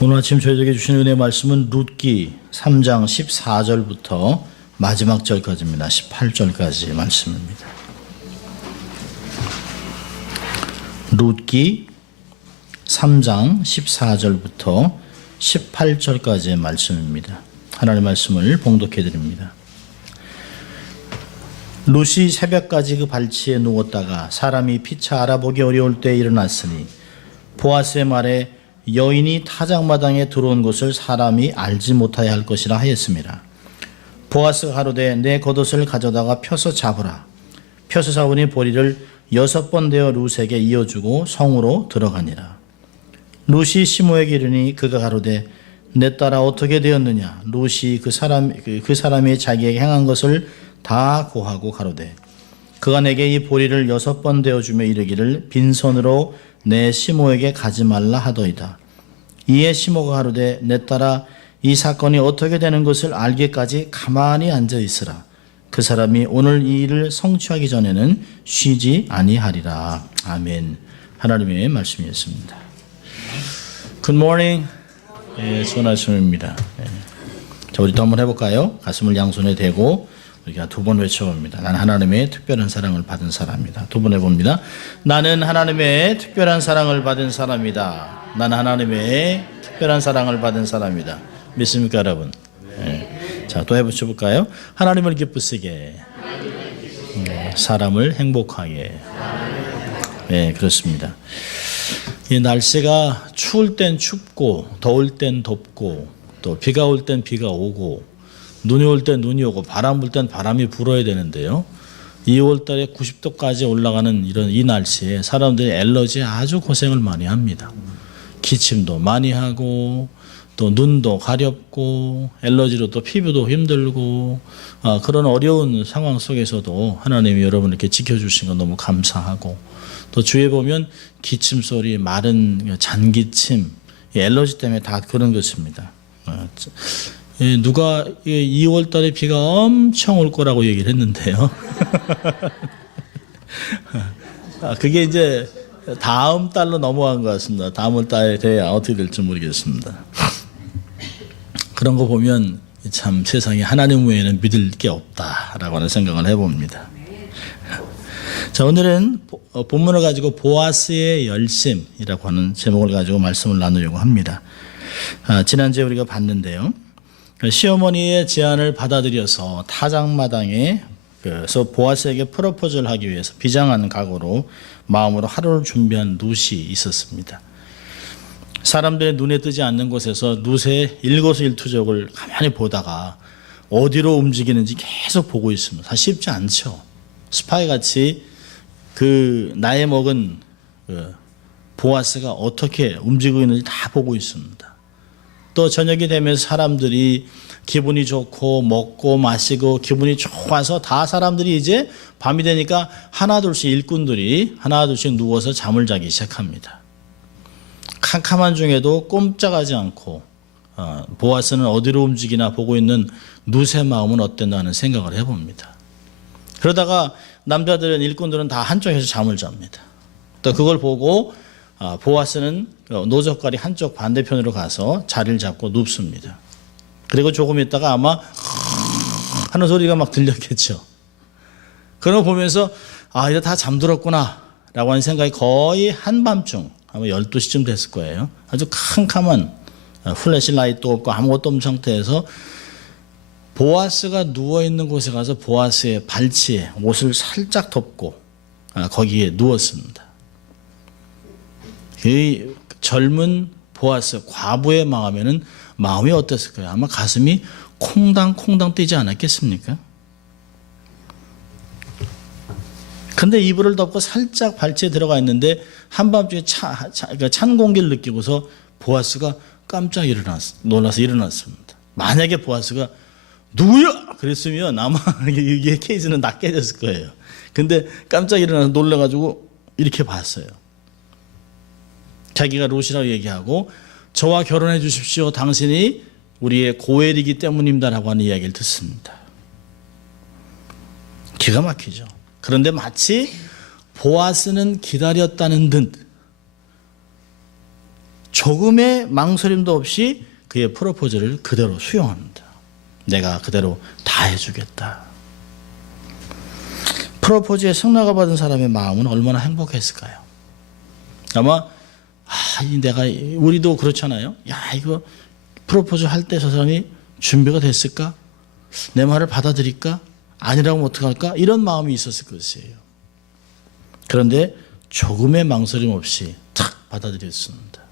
오늘 아침 저희에게 주신 은혜 말씀은 룻기 3장 14절부터 마지막 절까지입니다. 18절까지 말씀입니다. 룻기 3장 14절부터 18절까지의 말씀입니다. 하나님의 말씀을 봉독해 드립니다. 룻이 새벽까지 그 발치에 누웠다가 사람이 피차 알아보기 어려울 때 일어났으니 보아스의 말에 여인이 타작마당에 들어온 것을 사람이 알지 못하여 할 것이라 하였습니다. 보아스가 가로되 내 겉옷을 가져다가 펴서 잡으라. 펴서 잡으니 보리를 6번 되어 룻에게 이어주고 성으로 들어가니라. 룻이 시므에게 이르니 그가 가로되 내 딸아 어떻게 되었느냐. 룻이 그 사람이 자기에게 행한 것을 다 고하고 가로되 그가 내게 이 보리를 6번 되어주며 이르기를 빈손으로 내 시므에게 가지 말라 하더이다. 이에 시므가 가로되 내 딸아 이 사건이 어떻게 되는 것을 알기까지 가만히 앉아 있으라. 그 사람이 오늘 이 일을 성취하기 전에는 쉬지 아니하리라. 아멘. 하나님의 말씀이었습니다. Good morning. 좋은 아침입니다. 자, 우리 또 한번 해볼까요? 가슴을 양손에 대고 우리가 2번 외쳐봅니다. 나는 하나님의 특별한 사랑을 받은 사람이다. 2번 해봅니다. 나는 하나님의 특별한 사랑을 받은 사람이다. 나는 하나님의 특별한 사랑을 받은 사람이다. 믿습니까, 여러분? 네. 자, 또 해볼까요? 하나님을 기쁘시게, 사람을 행복하게. 네, 그렇습니다. 이 날씨가 추울 땐 춥고, 더울 땐 덥고, 또 비가 올 땐 비가 오고, 눈이 올 땐 눈이 오고 바람 불 땐 바람이 불어야 되는데요. 2월 달에 90도까지 올라가는 이 날씨에 사람들이 엘러지에 아주 고생을 많이 합니다. 기침도 많이 하고 또 눈도 가렵고 엘러지로 또 피부도 힘들고 그런 어려운 상황 속에서도 하나님이 여러분을 이렇게 지켜주신 건 너무 감사하고 또 주위에 보면 기침 소리, 마른 잔기침, 엘러지 때문에 다 그런 것입니다. 누가 2월 달에 비가 엄청 올 거라고 얘기를 했는데요. 그게 이제 다음 달로 넘어간 것 같습니다. 다음 달에 돼야 어떻게 될지 모르겠습니다. 그런 거 보면 참 세상에 하나님 외에는 믿을 게 없다라고 하는 생각을 해봅니다. 자, 오늘은 본문을 가지고 보아스의 열심이라고 하는 제목을 가지고 말씀을 나누려고 합니다. 지난주에 우리가 봤는데요. 시어머니의 제안을 받아들여서 타작마당에 그래서 보아스에게 프로포즈를 하기 위해서 비장한 각오로 마음으로 하루를 준비한 룻이 있었습니다. 사람들의 눈에 뜨지 않는 곳에서 룻의 일거수일투족을 가만히 보다가 어디로 움직이는지 계속 보고 있습니다. 사실 쉽지 않죠. 스파이같이 그 나이 먹은 보아스가 어떻게 움직이고 있는지 다 보고 있습니다. 또 저녁이 되면 사람들이 기분이 좋고 먹고 마시고 기분이 좋아서 다 사람들이 이제 밤이 되니까 하나둘씩 일꾼들이 하나둘씩 누워서 잠을 자기 시작합니다. 캄캄한 중에도 꼼짝하지 않고 보아스는 어디로 움직이나 보고 있는 룻의 마음은 어땠나 하는 생각을 해봅니다. 그러다가 남자들은 일꾼들은 다 한쪽에서 잠을 잡니다. 또 그걸 보고 보아스는 노젓가리 한쪽 반대편으로 가서 자리를 잡고 눕습니다. 그리고 조금 있다가 아마 하는 소리가 막 들렸겠죠. 그런 거 보면서 이제 다 잠들었구나 라고 하는 생각이 거의 한밤중 아마 12시쯤 됐을 거예요. 아주 캄캄한 플래시라이트도 없고 아무것도 없는 상태에서 보아스가 누워있는 곳에 가서 보아스의 발치에 옷을 살짝 덮고 거기에 누웠습니다. 이 젊은 보아스 과부의 마음이 어땠을까요? 아마 가슴이 콩당콩당 뛰지 않았겠습니까? 근데 이불을 덮고 살짝 발치에 들어가 있는데 한밤중에 찬 공기를 느끼고서 보아스가 깜짝 놀라서 일어났습니다. 만약에 보아스가 누구야? 그랬으면 아마 이게 케이스는 다 깨졌을 거예요. 근데 깜짝 일어나서 놀라가지고 이렇게 봤어요. 자기가 룻이라고 얘기하고 저와 결혼해 주십시오. 당신이 우리의 고엘이기 때문입니다라고 하는 이야기를 듣습니다. 기가 막히죠. 그런데 마치 보아스는 기다렸다는 듯 조금의 망설임도 없이 그의 프로포즈를 그대로 수용합니다. 내가 그대로 다 해주겠다. 프로포즈에 승낙을 받은 사람의 마음은 얼마나 행복했을까요? 아마 우리도 그렇잖아요. 이거 프로포즈 할 때 저 사람이 준비가 됐을까? 내 말을 받아들일까? 아니라고 하면 어떡할까? 이런 마음이 있었을 것이에요. 그런데 조금의 망설임 없이 탁 받아들였습니다.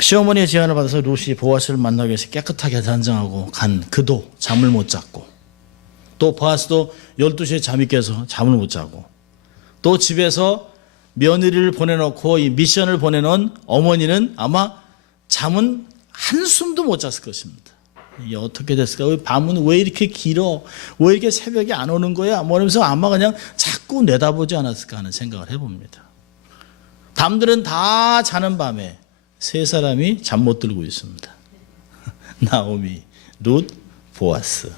시어머니의 제안을 받아서 룻이 보아스를 만나기 위해서 깨끗하게 단장하고 간 그도 잠을 못 잤고, 또 보아스도 12시에 잠이 깨서 잠을 못 자고, 또 집에서 며느리를 보내놓고 이 미션을 보내놓은 어머니는 아마 잠은 한숨도 못 잤을 것입니다. 이게 어떻게 됐을까? 밤은 왜 이렇게 길어? 왜 이렇게 새벽에 안 오는 거야? 이러면서 아마 그냥 자꾸 내다보지 않았을까 하는 생각을 해봅니다. 남들은 다 자는 밤에 세 사람이 잠 못 들고 있습니다. 나오미, 룻, 보아스.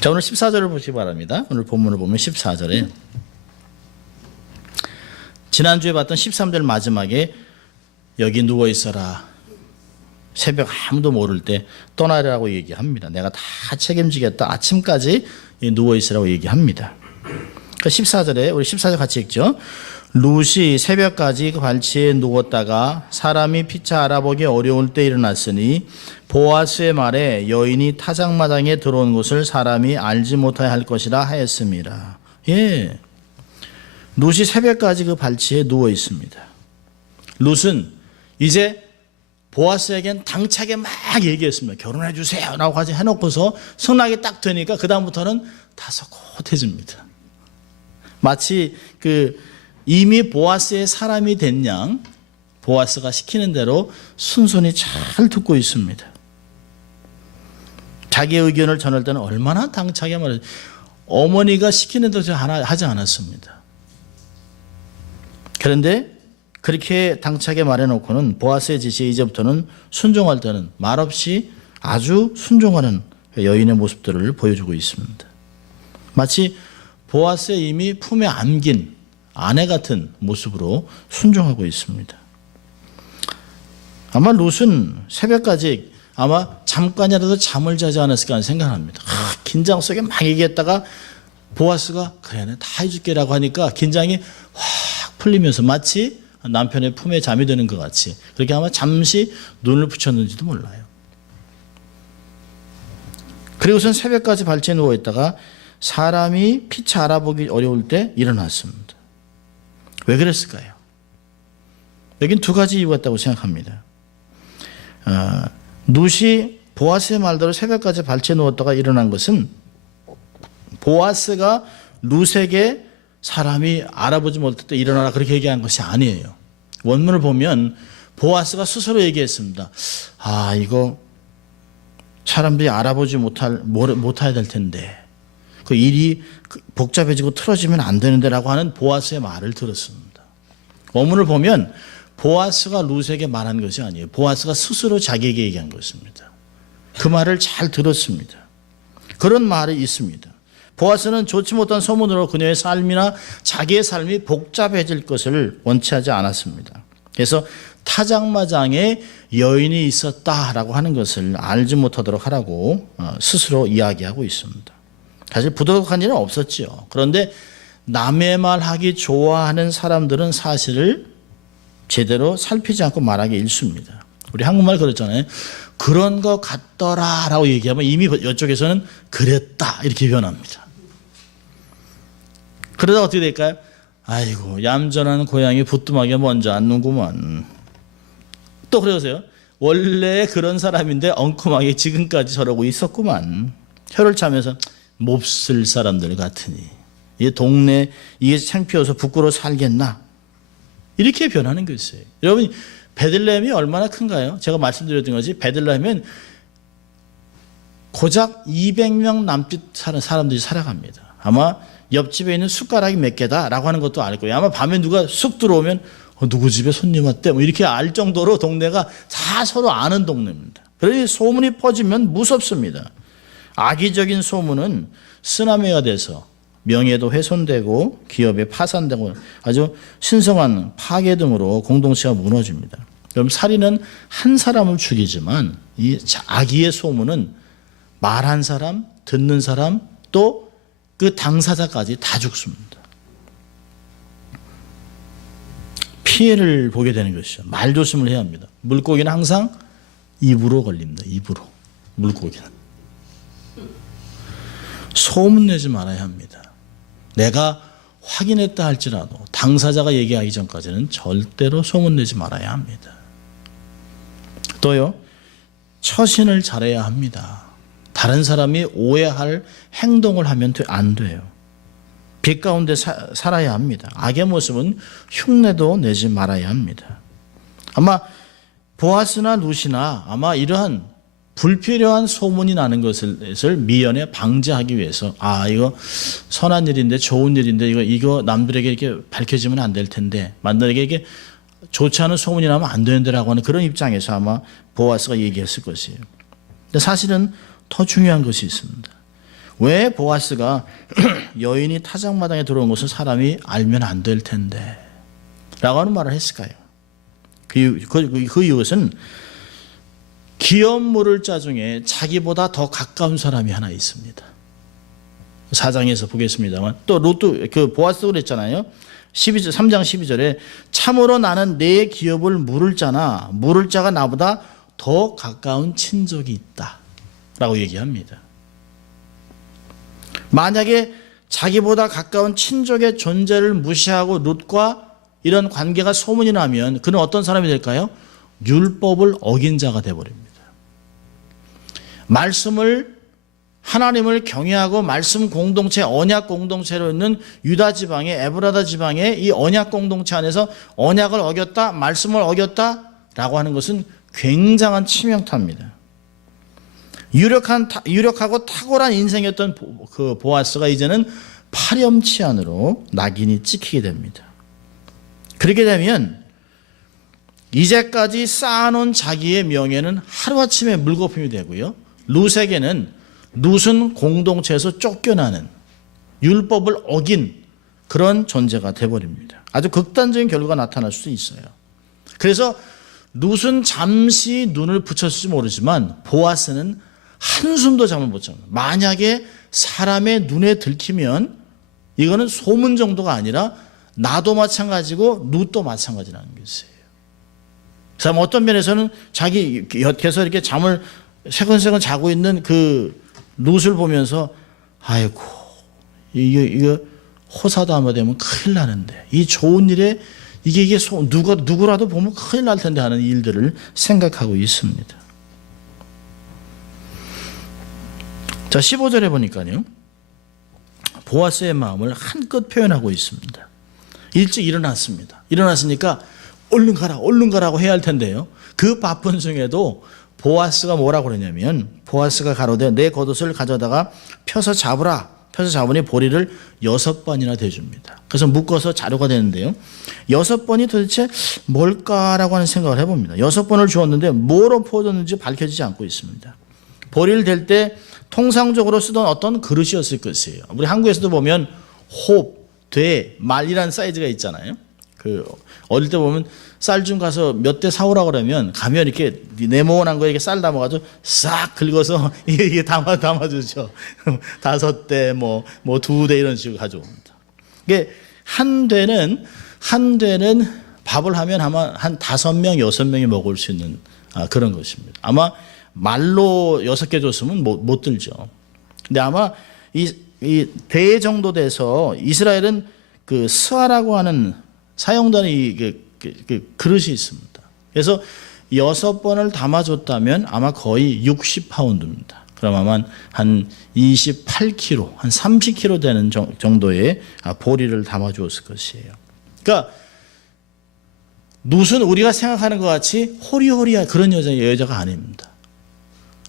자, 오늘 14절을 보시기 바랍니다. 오늘 본문을 보면 14절에 지난주에 봤던 13절 마지막에 여기 누워 있어라. 새벽 아무도 모를 때 떠나라고 얘기합니다. 내가 다 책임지겠다. 아침까지 누워 있으라고 얘기합니다. 14절에 우리 14절 같이 읽죠. 룻이 새벽까지 그 발치에 누웠다가 사람이 피차 알아보기 어려울 때 일어났으니 보아스의 말에 여인이 타작마당에 들어온 것을 사람이 알지 못하여 할 것이라 하였습니다. 예, 룻이 새벽까지 그 발치에 누워 있습니다. 룻은 이제 보아스에겐 당차게 막 얘기했습니다. 결혼해 주세요 라고 하지 해놓고서 승낙이 딱 되니까 그 다음부터는 다소곳해집니다. 마치 이미 보아스의 사람이 된 양, 보아스가 시키는 대로 순순히 잘 듣고 있습니다. 자기의 의견을 전할 때는 얼마나 당차게 말해요. 어머니가 시키는 대로 하지 않았습니다. 그런데 그렇게 당차게 말해놓고는 보아스의 지시에 이제부터는 순종할 때는 말없이 아주 순종하는 여인의 모습들을 보여주고 있습니다. 마치 보아스의 이미 품에 안긴 아내 같은 모습으로 순종하고 있습니다. 아마 룻은 새벽까지 아마 잠깐이라도 잠을 자지 않았을까 하는 생각합니다. 긴장 속에 막 얘기했다가 보아스가 그래 다 해줄게라고 하니까 긴장이 확 풀리면서 마치 남편의 품에 잠이 드는 것 같이 그렇게 아마 잠시 눈을 붙였는지도 몰라요. 그리고선 새벽까지 발치에 누워있다가 사람이 피차 알아보기 어려울 때 일어났습니다. 왜 그랬을까요? 여긴 두 가지 이유가 있다고 생각합니다. 룻이 보아스의 말대로 새벽까지 발치에 누웠다가 일어난 것은 보아스가 룻에게 사람이 알아보지 못할 때 일어나라 그렇게 얘기한 것이 아니에요. 원문을 보면 보아스가 스스로 얘기했습니다. 이거 사람들이 알아보지 못해야 될 텐데 그 일이 복잡해지고 틀어지면 안 되는데 라고 하는 보아스의 말을 들었습니다. 원문을 보면 보아스가 룻에게 말한 것이 아니에요. 보아스가 스스로 자기에게 얘기한 것입니다. 그 말을 잘 들었습니다. 그런 말이 있습니다. 보아스는 좋지 못한 소문으로 그녀의 삶이나 자기의 삶이 복잡해질 것을 원치 하지 않았습니다. 그래서 타작마당에 여인이 있었다라고 하는 것을 알지 못하도록 하라고 스스로 이야기하고 있습니다. 사실 부도덕한 일은 없었지요. 그런데 남의 말하기 좋아하는 사람들은 사실을 제대로 살피지 않고 말하기 일쑤입니다. 우리 한국말 그렇잖아요. 그런 것 같더라라고 얘기하면 이미 이쪽에서는 그랬다 이렇게 표현합니다. 그러다 어떻게 될까요? 아이고 얌전한 고양이 부뚜막에 먼저 앉는구만. 또 그러세요. 원래 그런 사람인데 엉큼하게 지금까지 저러고 있었구만. 혀를 차면서 몹쓸 사람들 같으니 이 동네 이게 창피해서 부끄러워 살겠나 이렇게 변하는 것이에요. 여러분 베들레헴이 얼마나 큰가요? 제가 말씀드렸던 것이 베들레헴은 고작 200명 남짓 사는 사람들이 살아갑니다. 아마 옆집에 있는 숟가락이 몇 개다라고 하는 것도 알 거예요. 아마 밤에 누가 쑥 들어오면 누구 집에 손님 왔대 이렇게 알 정도로 동네가 다 서로 아는 동네입니다. 그러니 소문이 퍼지면 무섭습니다. 악의적인 소문은 쓰나미가 돼서 명예도 훼손되고 기업이 파산되고 아주 신성한 파괴 등으로 공동체가 무너집니다. 그럼 살인은 한 사람을 죽이지만 이 악의의 소문은 말한 사람, 듣는 사람, 또 그 당사자까지 다 죽습니다. 피해를 보게 되는 것이죠. 말 조심을 해야 합니다. 물고기는 항상 입으로 걸립니다. 입으로. 물고기는. 소문내지 말아야 합니다. 내가 확인했다 할지라도 당사자가 얘기하기 전까지는 절대로 소문내지 말아야 합니다. 또요, 처신을 잘해야 합니다. 다른 사람이 오해할 행동을 하면 안 돼요. 빛 가운데 살아야 합니다. 악의 모습은 흉내도 내지 말아야 합니다. 아마 보아스나 룻이나 아마 이러한 불필요한 소문이 나는 것을 미연에 방지하기 위해서 이거 선한 일인데 좋은 일인데 이거 남들에게 이렇게 밝혀지면 안 될 텐데 남들에게 이게 좋지 않은 소문이 나면 안 되는데라고 하는 그런 입장에서 아마 보아스가 얘기했을 것이에요. 근데 사실은 더 중요한 것이 있습니다. 왜 보아스가 여인이 타작마당에 들어온 것을 사람이 알면 안 될 텐데 라고 하는 말을 했을까요? 그 이유는 기업 물을 자 중에 자기보다 더 가까운 사람이 하나 있습니다. 4장에서 보겠습니다만 또 롯도 그 보아스도 그랬잖아요. 3장 12절에 참으로 나는 내 기업을 물을 자나 물을 자가 나보다 더 가까운 친족이 있다 라고 얘기합니다. 만약에 자기보다 가까운 친족의 존재를 무시하고 룻과 이런 관계가 소문이 나면 그는 어떤 사람이 될까요? 율법을 어긴 자가 되어버립니다. 하나님을 경외하고 말씀 공동체, 언약 공동체로 있는 유다 지방의 에브라다 지방의 이 언약 공동체 안에서 언약을 어겼다, 말씀을 어겼다라고 하는 것은 굉장한 치명타입니다. 유력하고 탁월한 인생이었던 그 보아스가 이제는 파렴치한으로 낙인이 찍히게 됩니다. 그렇게 되면 이제까지 쌓아놓은 자기의 명예는 하루아침에 물거품이 되고요. 룻은 공동체에서 쫓겨나는 율법을 어긴 그런 존재가 되어버립니다. 아주 극단적인 결과가 나타날 수도 있어요. 그래서 룻은 잠시 눈을 붙였을지 모르지만 보아스는 한숨도 잠을 못 잡니다. 만약에 사람의 눈에 들키면 이거는 소문 정도가 아니라 나도 마찬가지고 룻도 마찬가지라는 것이에요. 그 사람 어떤 면에서는 자기 곁에서 이렇게 잠을 새근새근 자고 있는 그 룻을 보면서 아이고 이거 호사다마 되면 큰일 나는데 이 좋은 일에 이게 누구라도 보면 큰일 날 텐데 하는 일들을 생각하고 있습니다. 자, 15절에 보니까요. 보아스의 마음을 한껏 표현하고 있습니다. 일찍 일어났습니다. 일어났으니까 얼른 가라고 해야 할 텐데요. 그 바쁜 중에도 보아스가 뭐라고 그러냐면 보아스가 가로되 내 겉옷을 가져다가 펴서 잡으라. 펴서 잡으니 보리를 6번이나 대줍니다. 그래서 묶어서 자루가 되는데요. 6번이 도대체 뭘까라고 하는 생각을 해봅니다. 6번을 주었는데 뭐로 퍼졌는지 밝혀지지 않고 있습니다. 보리를 댈 때 통상적으로 쓰던 어떤 그릇이었을 것이에요. 우리 한국에서도 보면 홉, 돼, 말이라는 사이즈가 있잖아요. 어릴 때 보면 쌀 좀 가서 몇 대 사오라고 그러면 가면 이렇게 네모난 거에 이렇게 쌀 담아가지고 싹 긁어서 이게 담아주죠. 5대, 뭐 2대 이런 식으로 가져옵니다. 이게 한 대는 밥을 하면 아마 한 5명, 6명이 먹을 수 있는 그런 것입니다. 아마 말로 6개 줬으면 못 들죠. 근데 아마 이 대 정도 돼서 이스라엘은 그 스아라고 하는 사용되는 그릇이 있습니다. 그래서 6번을 담아줬다면 아마 거의 60파운드입니다. 그럼 아마 한 28kg, 한 30kg 되는 정도의 보리를 담아주었을 것이에요. 그러니까 룻은 우리가 생각하는 것 같이 호리호리한 그런 여자가 아닙니다.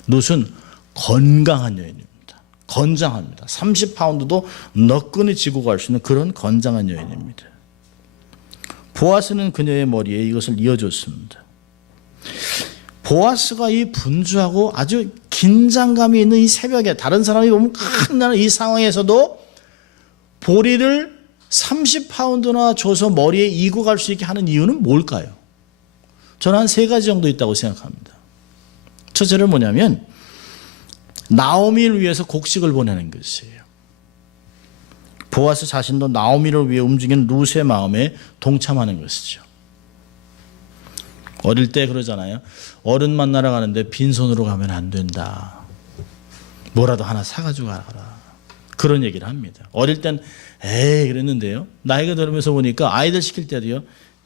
룻은 건강한 여인입니다. 건장합니다. 30파운드도 너끈히 지고 갈 수 있는 그런 건장한 여인입니다. 보아스는 그녀의 머리에 이것을 이어줬습니다. 보아스가 이 분주하고 아주 긴장감이 있는 이 새벽에 다른 사람이 보면 큰일 나는 이 상황에서도 보리를 30파운드나 줘서 머리에 이고 갈 수 있게 하는 이유는 뭘까요? 저는 한 3가지 정도 있다고 생각합니다. 첫째는 뭐냐면 나오미를 위해서 곡식을 보내는 것이에요. 보아스 자신도 나오미를 위해 움직이는 룻의 마음에 동참하는 것이죠. 어릴 때 그러잖아요. 어른 만나러 가는데 빈손으로 가면 안 된다. 뭐라도 하나 사가지고 가라. 그런 얘기를 합니다. 어릴 땐 에이 그랬는데요. 나이가 들으면서 보니까 아이들 시킬 때도요.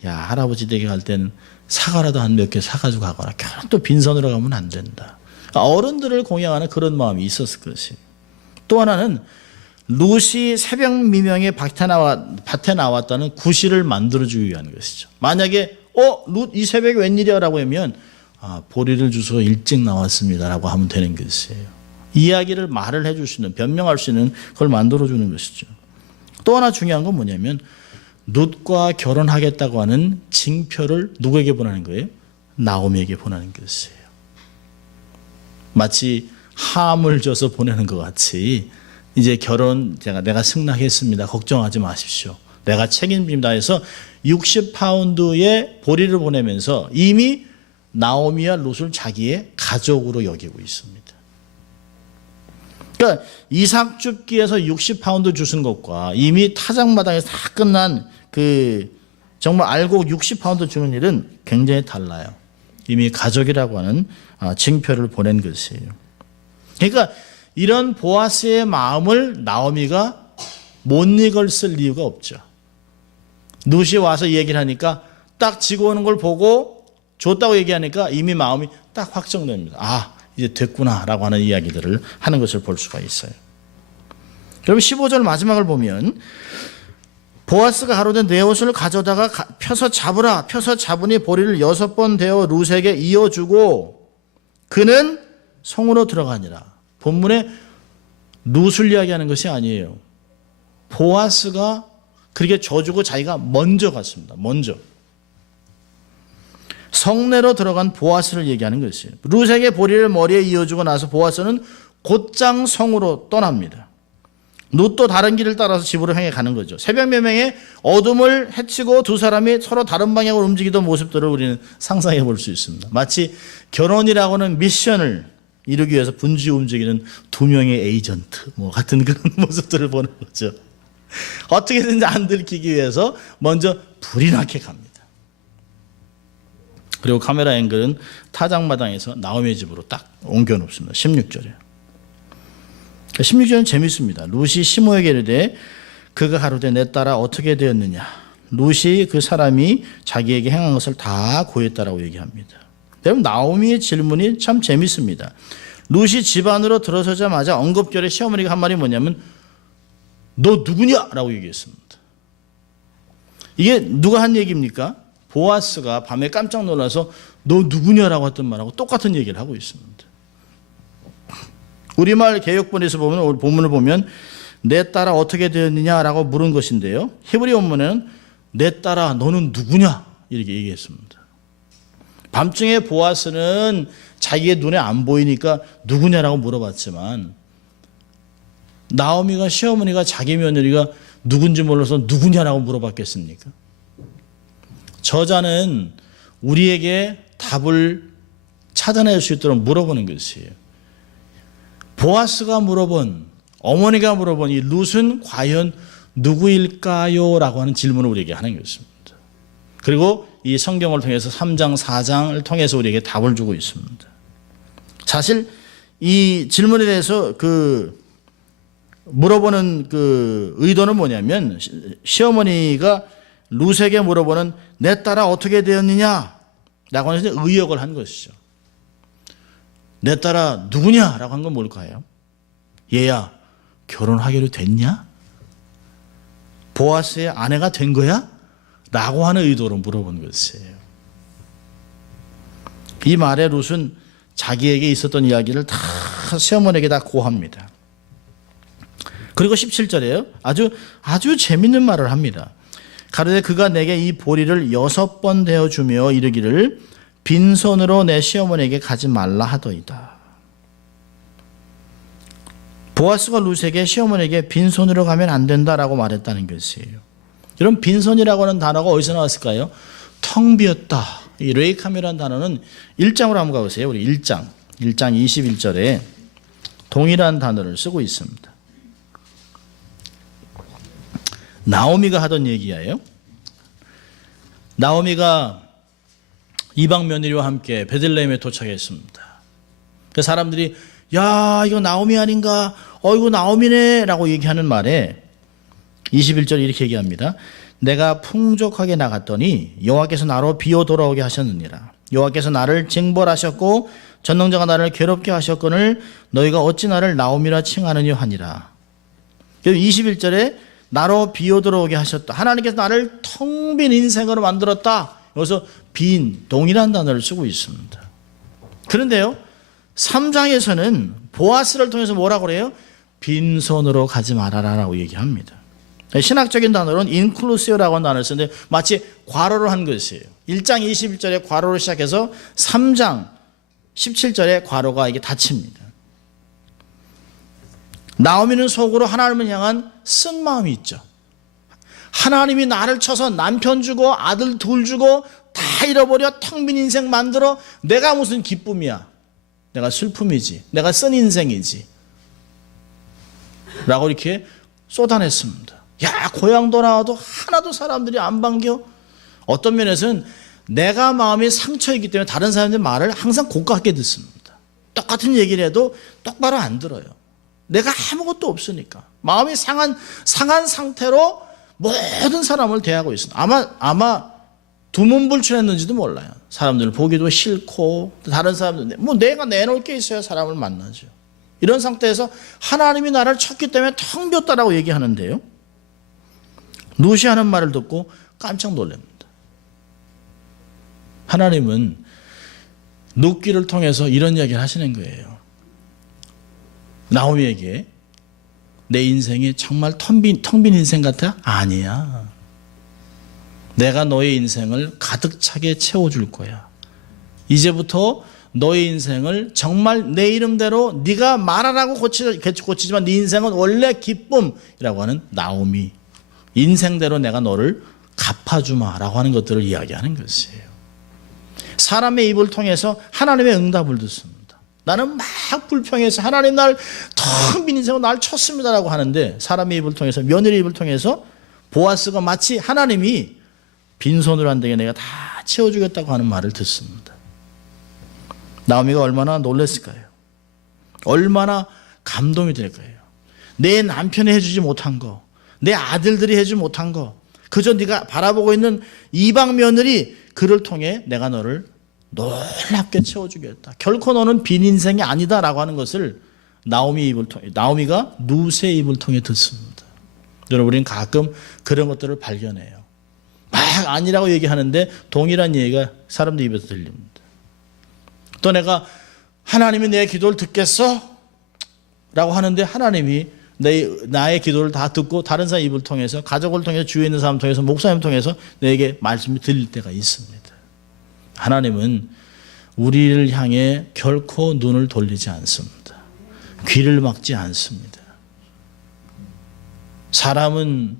야 할아버지 댁에 갈 때는 사과라도 한 몇 개 사가지고 가거라. 결혼 또 빈손으로 가면 안 된다. 그러니까 어른들을 공양하는 그런 마음이 있었을 것이. 또 하나는 룻이 새벽 미명에 밭에 나왔다는 구실을 만들어주기 위한 것이죠. 만약에 룻 이 새벽에 웬일이야 라고 하면 보리를 주워 일찍 나왔습니다 라고 하면 되는 것이에요. 이야기를 말을 해줄 수 있는, 변명할 수 있는 그걸 만들어주는 것이죠. 또 하나 중요한 건 뭐냐면 룻과 결혼하겠다고 하는 징표를 누구에게 보내는 거예요? 나오미에게 보내는 것이에요. 마치 함을 줘서 보내는 것 같이 이제 결혼 내가 승낙했습니다. 걱정하지 마십시오. 내가 책임집니다 해서 60파운드의 보리를 보내면서 이미 나오미와 룻을 자기의 가족으로 여기고 있습니다. 그러니까 이삭 줍기에서 60파운드 주신 것과 이미 타작마당에서 다 끝난 정말 알고 60파운드 주는 일은 굉장히 달라요. 이미 가족이라고 하는 징표를 보낸 것이에요. 그러니까 이런 보아스의 마음을 나오미가 못 읽을 이유가 없죠. 룻이 와서 얘기를 하니까 딱 지고 오는 걸 보고 줬다고 얘기하니까 이미 마음이 딱 확정됩니다. 이제 됐구나라고 하는 이야기들을 하는 것을 볼 수가 있어요. 그럼 15절 마지막을 보면 보아스가 가로되 내 옷을 가져다가 펴서 잡으라. 펴서 잡으니 보리를 6번 대어 룻에게 이어주고 그는 성으로 들어가니라. 본문에 룻을 이야기하는 것이 아니에요. 보아스가 그렇게 줘주고 자기가 먼저 갔습니다. 먼저. 성내로 들어간 보아스를 얘기하는 것이에요. 룻에게 보리를 머리에 이어주고 나서 보아스는 곧장 성으로 떠납니다. 룻도 다른 길을 따라서 집으로 향해 가는 거죠. 새벽 매명에 어둠을 헤치고 두 사람이 서로 다른 방향으로 움직이던 모습들을 우리는 상상해 볼 수 있습니다. 마치 결혼이라고 하는 미션을 이루기 위해서 분주히 움직이는 두 명의 에이전트 같은 그런 모습들을 보는 거죠. 어떻게든지 안 들키기 위해서 먼저 불이 나게 갑니다. 그리고 카메라 앵글은 타작마당에서 나오미의 집으로 딱 옮겨놓습니다. 16절에. 16절은 재밌습니다. 룻이 시므에게 이르되 그가 가로되 내 딸아 어떻게 되었느냐. 룻이 그 사람이 자기에게 행한 것을 다 고했다라고 얘기합니다. 여러분 나오미의 질문이 참 재밌습니다. 룻이 집 안으로 들어서자마자 언급결에 시어머니가 한 말이 뭐냐면 너 누구냐? 라고 얘기했습니다. 이게 누가 한 얘기입니까? 보아스가 밤에 깜짝 놀라서 너 누구냐라고 했던 말하고 똑같은 얘기를 하고 있습니다. 우리말 개역본에서 보면 본문을 보면 내 딸아 어떻게 되었느냐라고 물은 것인데요. 히브리 원문에는 내 딸아 너는 누구냐 이렇게 얘기했습니다. 밤중에 보아스는 자기의 눈에 안 보이니까 누구냐라고 물어봤지만 나오미가 시어머니가 자기 며느리가 누군지 몰라서 누구냐라고 물어봤겠습니까? 저자는 우리에게 답을 찾아낼 수 있도록 물어보는 것이에요. 보아스가 물어본, 어머니가 물어본 이 룻은 과연 누구일까요? 라고 하는 질문을 우리에게 하는 것입니다. 그리고 이 성경을 통해서 3장, 4장을 통해서 우리에게 답을 주고 있습니다. 사실 이 질문에 대해서 물어보는 의도는 뭐냐면 시어머니가 룻에게 물어보는 내 딸아 어떻게 되었느냐 라고 하는 의역을 한 것이죠. 내 딸아 누구냐 라고 한 건 뭘까요? 얘야 결혼하기로 됐냐? 보아스의 아내가 된 거야? 라고 하는 의도로 물어본 것이에요. 이 말에 룻은 자기에게 있었던 이야기를 다 시어머니에게 다 고합니다. 그리고 17절에요. 아주 재밌는 말을 합니다. 가로되 그가 내게 이 보리를 6번 대어 주며 이르기를 빈손으로 내 시어머니에게 가지 말라 하더이다. 보아스가 룻에게 시어머니에게 빈손으로 가면 안 된다라고 말했다는 것이에요. 여러분, 빈손이라고 하는 단어가 어디서 나왔을까요? 텅 비었다. 이 레이캄이라는 단어는 1장으로 한번 가보세요. 우리 1장 21절에 동일한 단어를 쓰고 있습니다. 나오미가 하던 얘기예요. 나오미가 이방 며느리와 함께 베들레헴에 도착했습니다. 그 사람들이 야, 이거 나오미 아닌가? 이거 나오미네 라고 얘기하는 말에 21절 이렇게 얘기합니다. 내가 풍족하게 나갔더니 여호와께서 나로 비어 돌아오게 하셨느니라. 여호와께서 나를 징벌하셨고 전능자가 나를 괴롭게 하셨거늘 너희가 어찌 나를 나오미라 칭하느냐 하니라. 21절에 나로 비어 돌아오게 하셨다. 하나님께서 나를 텅 빈 인생으로 만들었다. 여기서 빈, 동일한 단어를 쓰고 있습니다. 그런데요, 3장에서는 보아스를 통해서 뭐라고 그래요? 빈손으로 가지 말아라라고 얘기합니다. 신학적인 단어로는 인클루시오라고 하는 단어를 쓰는데 마치 괄호로 한 것이에요. 1장 21절에 괄호로 시작해서 3장 17절에 괄호가 이게 닫힙니다. 나오미는 속으로 하나님을 향한 쓴 마음이 있죠. 하나님이 나를 쳐서 남편 주고 아들 둘 주고 다 잃어버려 텅 빈 인생 만들어 내가 무슨 기쁨이야. 내가 슬픔이지. 내가 쓴 인생이지. 라고 이렇게 쏟아냈습니다. 야, 고향 돌아와도 하나도 사람들이 안 반겨. 어떤 면에서는 내가 마음이 상처이기 때문에 다른 사람들 말을 항상 고깝게 듣습니다. 똑같은 얘기를 해도 똑바로 안 들어요. 내가 아무것도 없으니까. 마음이 상한 상태로 모든 사람을 대하고 있습니다. 아마 두문불출했는지도 몰라요. 사람들을 보기도 싫고 다른 사람들 내가 내놓을 게 있어야 사람을 만나죠. 이런 상태에서 하나님이 나를 쳤기 때문에 텅 비었다라고 얘기하는데요. 룻이 하는 말을 듣고 깜짝 놀랍니다. 하나님은 룻기를 통해서 이런 이야기를 하시는 거예요. 나오미에게 내 인생이 정말 텅 빈 인생 같아? 아니야. 내가 너의 인생을 가득 차게 채워줄 거야. 이제부터 너의 인생을 정말 내 이름대로 네가 말하라고 고치지만 네 인생은 원래 기쁨이라고 하는 나오미. 인생대로 내가 너를 갚아주마라고 하는 것들을 이야기하는 것이에요. 사람의 입을 통해서 하나님의 응답을 듣습니다. 나는 막 불평해서 하나님 날 텅 빈 인생으로 날 쳤습니다라고 하는데 사람의 입을 통해서 며느리 입을 통해서 보아스가 마치 하나님이 빈손으로 안 되게 내가 다 채워주겠다고 하는 말을 듣습니다. 나오미가 얼마나 놀랐을까요? 얼마나 감동이 될 거예요. 내 남편이 해주지 못한 거, 내 아들들이 해주지 못한 거, 그저 네가 바라보고 있는 이방 며느리 그를 통해 내가 너를 놀랍게 채워주겠다. 결코 너는 빈 인생이 아니다라고 하는 것을 나오미가 룻의 입을 통해 듣습니다. 여러분, 우리는 가끔 그런 것들을 발견해요. 막 아니라고 얘기하는데 동일한 얘기가 사람들 입에서 들립니다. 또 내가 하나님이 내 기도를 듣겠어? 라고 하는데 하나님이 나의 기도를 다 듣고 다른 사람 입을 통해서 가족을 통해서 주위에 있는 사람 통해서 목사님 통해서 내게 말씀이 들릴 때가 있습니다. 하나님은 우리를 향해 결코 눈을 돌리지 않습니다. 귀를 막지 않습니다. 사람은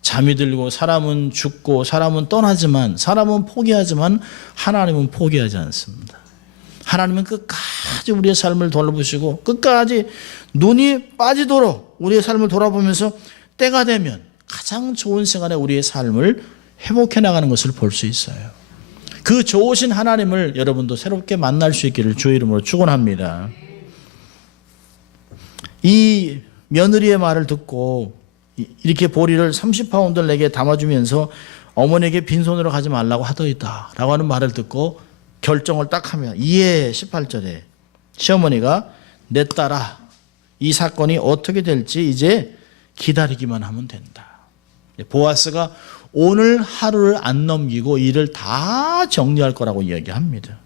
잠이 들고 사람은 죽고 사람은 떠나지만 사람은 포기하지만 하나님은 포기하지 않습니다. 하나님은 끝까지 우리의 삶을 돌아보시고 끝까지 눈이 빠지도록 우리의 삶을 돌아보면서 때가 되면 가장 좋은 시간에 우리의 삶을 회복해 나가는 것을 볼 수 있어요. 그 좋으신 하나님을 여러분도 새롭게 만날 수 있기를 주의 이름으로 축원합니다. 이 며느리의 말을 듣고 이렇게 보리를 30파운드를 내게 담아주면서 어머니에게 빈손으로 가지 말라고 하더이다 라고 하는 말을 듣고 결정을 딱 하면 2회 18절에 시어머니가 내 딸아 이 사건이 어떻게 될지 이제 기다리기만 하면 된다. 보아스가 오늘 하루를 안 넘기고 일을 다 정리할 거라고 이야기합니다.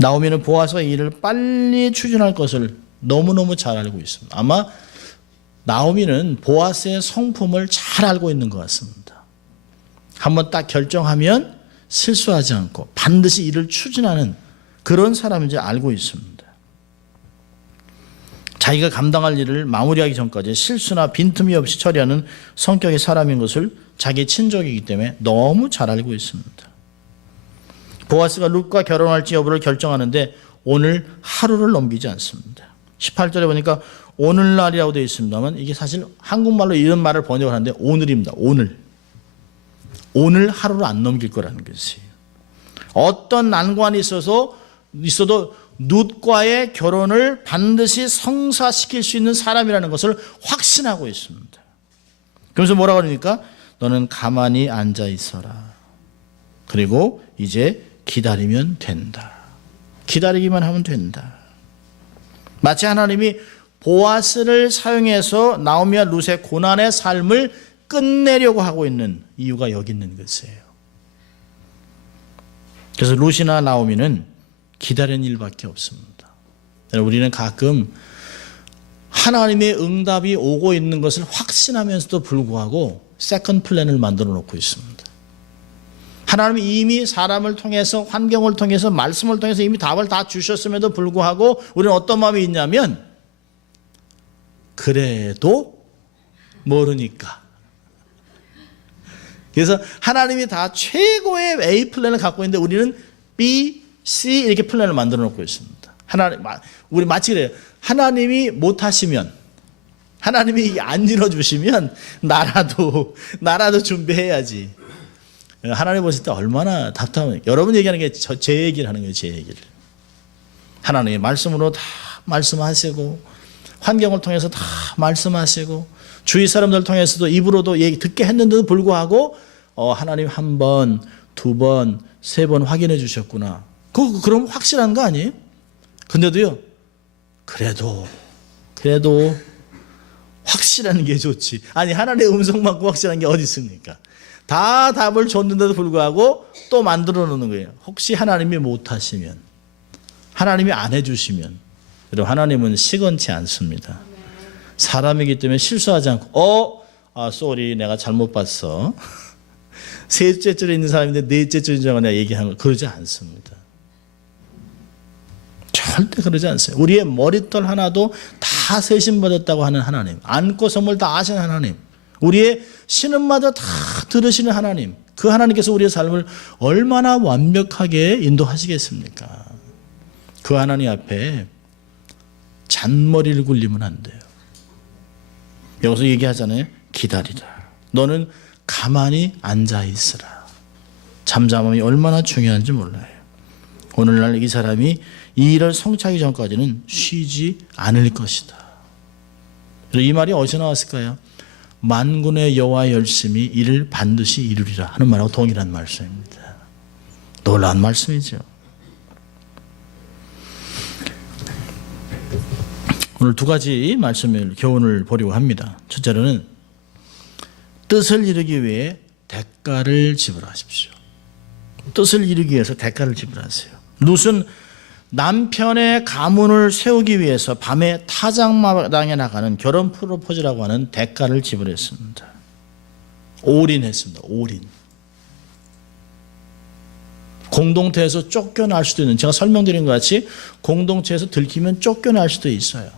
나오미는 보아스가 이 일을 빨리 추진할 것을 너무너무 잘 알고 있습니다. 아마 나오미는 보아스의 성품을 잘 알고 있는 것 같습니다. 한번 딱 결정하면 실수하지 않고 반드시 일을 추진하는 그런 사람인지 알고 있습니다. 자기가 감당할 일을 마무리하기 전까지 실수나 빈틈이 없이 처리하는 성격의 사람인 것을 자기 친족이기 때문에 너무 잘 알고 있습니다. 보아스가 룻과 결혼할지 여부를 결정하는데 오늘 하루를 넘기지 않습니다. 18절에 보니까 오늘날이라고 되어 있습니다만 이게 사실 한국말로 이런 말을 번역을 하는데 오늘입니다. 오늘 하루를 안 넘길 거라는 것이에요. 어떤 난관이 있어도 룻과의 결혼을 반드시 성사시킬 수 있는 사람이라는 것을 확신하고 있습니다. 그래서 뭐라고 그러니까 너는 가만히 앉아 있어라. 그리고 이제 기다리면 된다. 기다리기만 하면 된다. 마치 하나님이 보아스를 사용해서 나오미와 룻의 고난의 삶을 끝내려고 하고 있는 이유가 여기 있는 것이에요. 그래서 룻이나 나오미는 기다리는 일밖에 없습니다. 우리는 가끔 하나님의 응답이 오고 있는 것을 확신하면서도 불구하고 세컨드 플랜을 만들어 놓고 있습니다. 하나님이 이미 사람을 통해서 환경을 통해서 말씀을 통해서 이미 답을 다 주셨음에도 불구하고 우리는 어떤 마음이 있냐면 그래도 모르니까. 그래서 하나님이 다 최고의 A 플랜을 갖고 있는데 우리는 B, C 이렇게 플랜을 만들어 놓고 있습니다. 우리 마치 그래요. 하나님이 못하시면, 하나님이 안 이뤄주시면 나라도 준비해야지. 하나님 보실 때 얼마나 답답해요. 여러분 얘기하는 게 제 얘기를 하는 거예요. 제 얘기를. 하나님의 말씀으로 다 말씀하시고 환경을 통해서 다 말씀하시고 주위 사람들 통해서도 입으로도 얘기 듣게 했는데도 불구하고 하나님 한 번, 두 번, 세 번 확인해 주셨구나. 그럼 확실한 거 아니에요? 근데도요. 그래도 확실한 게 좋지. 아니 하나님의 음성 받고 확실한 게 어디 있습니까? 다 답을 줬는데도 불구하고 또 만들어 놓는 거예요. 혹시 하나님이 못하시면, 하나님이 안 해주시면. 여러분 하나님은 시건치 않습니다. 사람이기 때문에 실수하지 않고 쏘리 내가 잘못 봤어. 셋째 줄에 있는 사람인데 넷째 줄인 줄 알고 내가 얘기한 거 그러지 않습니다. 절대 그러지 않습니다. 우리의 머리털 하나도 다 세심받았다고 하는 하나님, 안고 선물 다 아시는 하나님, 우리의 신음마저 다 들으시는 하나님, 그 하나님께서 우리의 삶을 얼마나 완벽하게 인도하시겠습니까? 그 하나님 앞에 잔머리를 굴리면 안 돼요. 여기서 얘기하잖아요. 기다리라. 너는 가만히 앉아 있으라. 잠잠함이 얼마나 중요한지 몰라요. 오늘날 이 사람이 이 일을 성취하기 전까지는 쉬지 않을 것이다. 이 말이 어디서 나왔을까요? 만군의 여호와의 열심히 이를 반드시 이루리라 하는 말하고 동일한 말씀입니다. 놀라운 말씀이죠. 오늘 두 가지 말씀을 교훈을 보려고 합니다. 첫째로는 뜻을 이루기 위해 대가를 지불하십시오. 뜻을 이루기 위해서 대가를 지불하세요. 룻은 남편의 가문을 세우기 위해서 밤에 타작마당에 나가는 결혼 프로포즈라고 하는 대가를 지불했습니다. 올인했습니다. 올인. 공동체에서 쫓겨날 수도 있는, 제가 설명드린 것 같이 공동체에서 들키면 쫓겨날 수도 있어요.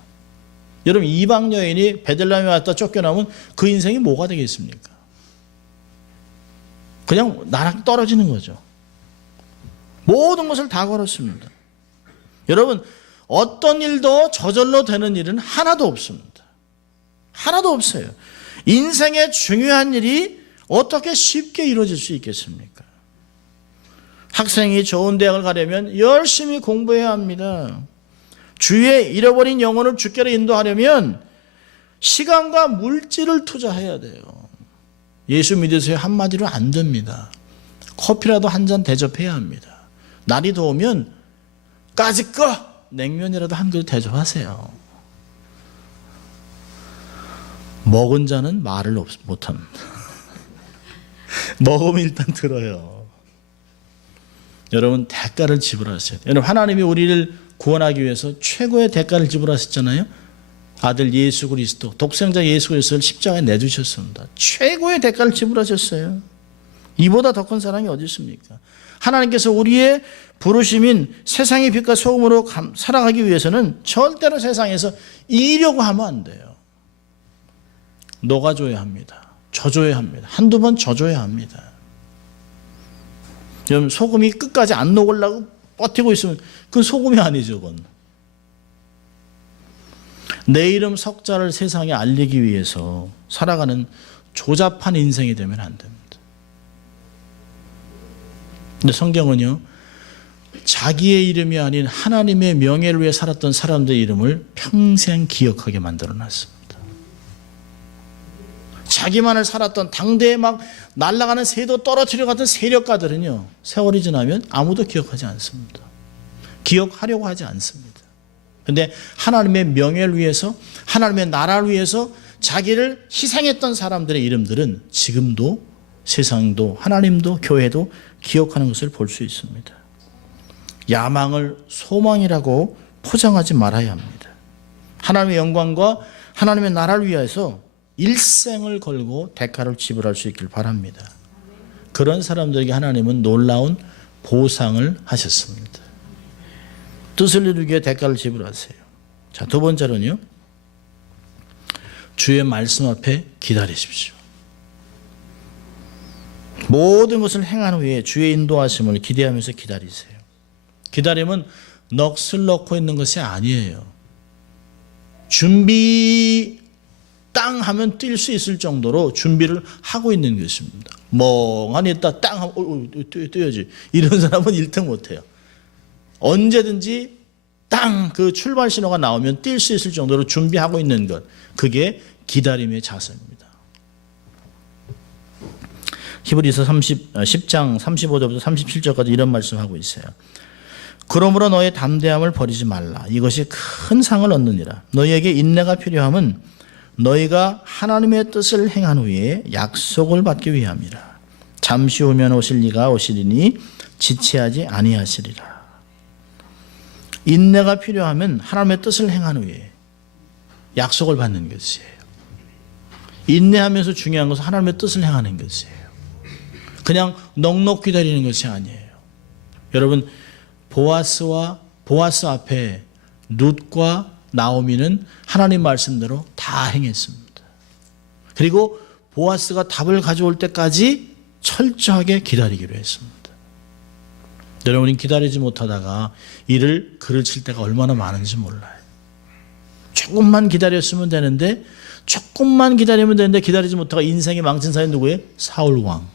여러분 이방 여인이 베들레헴에 왔다 쫓겨나면 그 인생이 뭐가 되겠습니까? 그냥 나랑 떨어지는 거죠. 모든 것을 다 걸었습니다. 여러분 어떤 일도 저절로 되는 일은 하나도 없습니다. 하나도 없어요. 인생의 중요한 일이 어떻게 쉽게 이루어질 수 있겠습니까? 학생이 좋은 대학을 가려면 열심히 공부해야 합니다. 주위에 잃어버린 영혼을 주께로 인도하려면 시간과 물질을 투자해야 돼요. 예수 믿으세요 한마디로 안 됩니다. 커피라도 한 잔 대접해야 합니다. 날이 더우면 까짓 거 냉면이라도 한 그릇 대접하세요. 먹은 자는 말을 못합니다. 먹으면 일단 들어요. 여러분 대가를 지불하세요. 여러분 하나님이 우리를 구원하기 위해서 최고의 대가를 지불하셨잖아요. 아들 예수 그리스도, 독생자 예수 그리스도를 십자가에 내주셨습니다. 최고의 대가를 지불하셨어요. 이보다 더 큰 사랑이 어디 있습니까? 하나님께서 우리의 부르심인 세상의 빛과 소금으로 살아가기 위해서는 절대로 세상에서 이기려고 하면 안 돼요. 녹아줘야 합니다. 져줘야 합니다. 한두 번 져줘야 합니다. 여러분, 소금이 끝까지 안 녹으려고 버티고 있으면 그건 소금이 아니죠. 그건. 내 이름 석자를 세상에 알리기 위해서 살아가는 조잡한 인생이 되면 안 됩니다. 근데 성경은요, 자기의 이름이 아닌 하나님의 명예를 위해 살았던 사람들의 이름을 평생 기억하게 만들어 놨습니다. 자기만을 살았던 당대에 막 날아가는 새도 떨어뜨려 갔던 세력가들은요, 세월이 지나면 아무도 기억하지 않습니다. 기억하려고 하지 않습니다. 그런데 하나님의 명예를 위해서, 하나님의 나라를 위해서 자기를 희생했던 사람들의 이름들은 지금도 세상도 하나님도 교회도 기억하는 것을 볼 수 있습니다. 야망을 소망이라고 포장하지 말아야 합니다. 하나님의 영광과 하나님의 나라를 위해서 일생을 걸고 대가를 지불할 수 있길 바랍니다. 그런 사람들에게 하나님은 놀라운 보상을 하셨습니다. 뜻을 이루기 위해 대가를 지불하세요. 자, 두 번째로는요, 주의 말씀 앞에 기다리십시오. 모든 것을 행한 후에 주의 인도하심을 기대하면서 기다리세요. 기다림은 넋을 넣고 있는 것이 아니에요. 준비 땅 하면 뛸 수 있을 정도로 준비를 하고 있는 것입니다. 멍하니 있다 땅 하면 뛰어야지. 이런 사람은 1등 못해요. 언제든지 땅 그 출발 신호가 나오면 뛸 수 있을 정도로 준비하고 있는 것, 그게 기다림의 자세입니다. 히브리서 10장 35절부터 37절까지 이런 말씀하고 있어요. 그러므로 너의 담대함을 버리지 말라. 이것이 큰 상을 얻느니라. 너희에게 인내가 필요함은 너희가 하나님의 뜻을 행한 후에 약속을 받기 위함이라. 잠시 후면 오실 이가 오시리니 지체하지 아니하시리라. 인내가 필요하면 하나님의 뜻을 행한 후에 약속을 받는 것이에요. 인내하면서 중요한 것은 하나님의 뜻을 행하는 것이에요. 그냥 넉넉 기다리는 것이 아니에요. 여러분, 보아스 앞에 룻과 나오미는 하나님 말씀대로 다 행했습니다. 그리고 보아스가 답을 가져올 때까지 철저하게 기다리기로 했습니다. 여러분이 기다리지 못하다가 글을 칠 때가 얼마나 많은지 몰라요. 조금만 기다렸으면 되는데, 조금만 기다리면 되는데 기다리지 못하고 인생이 망친 사람이 누구예요? 사울 왕.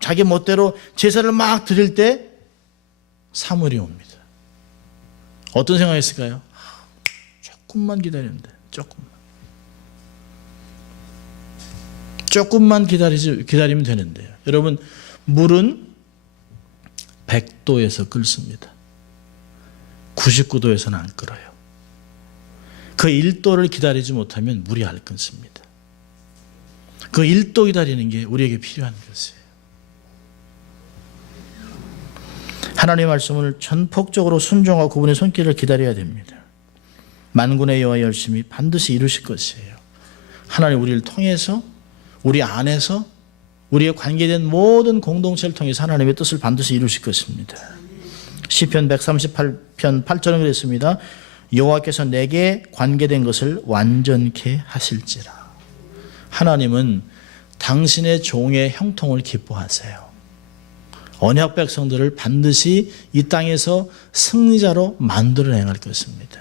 자기 멋대로 제사를 막 드릴 때 사무엘이 옵니다. 어떤 생각했을까요? 조금만 기다리면 돼. 조금만 기다리면 되는데요. 여러분, 물은 100도에서 끓습니다. 99도에서는 안 끓어요. 그 1도를 기다리지 못하면 물이 안 끓습니다. 그 1도 기다리는 게 우리에게 필요한 것이에요. 하나님의 말씀을 전폭적으로 순종하고 그분의 손길을 기다려야 됩니다. 만군의 여호와 열심히 반드시 이루실 것이에요. 하나님 우리를 통해서, 우리 안에서, 우리의 관계된 모든 공동체를 통해서 하나님의 뜻을 반드시 이루실 것입니다. 시편 138편 8절은 그랬습니다. 여호와께서 내게 관계된 것을 완전케 하실지라. 하나님은 당신의 종의 형통을 기뻐하세요. 언약 백성들을 반드시 이 땅에서 승리자로 만들어 내갈 것입니다.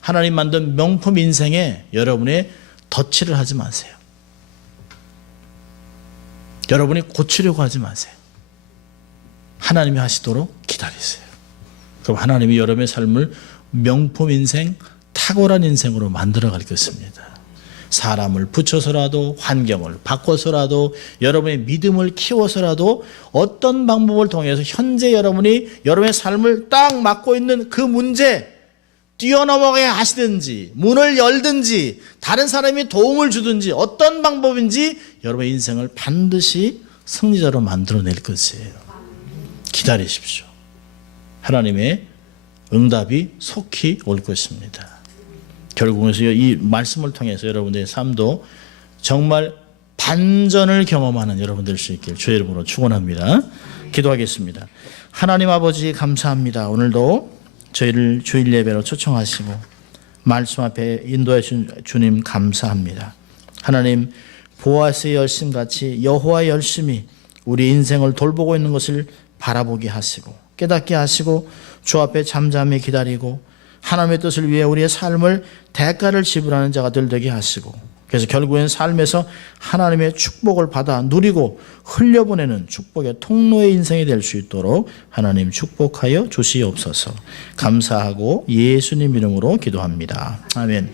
하나님 만든 명품 인생에 여러분의 덧칠을 하지 마세요. 여러분이 고치려고 하지 마세요. 하나님이 하시도록 기다리세요. 그럼 하나님이 여러분의 삶을 명품 인생, 탁월한 인생으로 만들어 갈 것입니다. 사람을 붙여서라도, 환경을 바꿔서라도, 여러분의 믿음을 키워서라도, 어떤 방법을 통해서 현재 여러분의 삶을 딱 맡고 있는 그 문제 뛰어넘어가게 하시든지, 문을 열든지, 다른 사람이 도움을 주든지, 어떤 방법인지 여러분의 인생을 반드시 승리자로 만들어낼 것이에요. 기다리십시오. 하나님의 응답이 속히 올 것입니다. 결국은 이 말씀을 통해서 여러분의 삶도 정말 반전을 경험하는 여러분 될 수 있길 주의 이름으로 축원합니다. 기도하겠습니다. 하나님 아버지 감사합니다. 오늘도 저희를 주일 예배로 초청하시고 말씀 앞에 인도해 주신 주님 감사합니다. 하나님 보아스의 열심같이 여호와의 열심이 우리 인생을 돌보고 있는 것을 바라보게 하시고 깨닫게 하시고 주 앞에 잠잠히 기다리고 하나님의 뜻을 위해 우리의 삶을 대가를 지불하는 자가 되게 하시고 그래서 결국엔 삶에서 하나님의 축복을 받아 누리고 흘려보내는 축복의 통로의 인생이 될 수 있도록 하나님 축복하여 주시옵소서. 감사하고 예수님 이름으로 기도합니다. 아멘.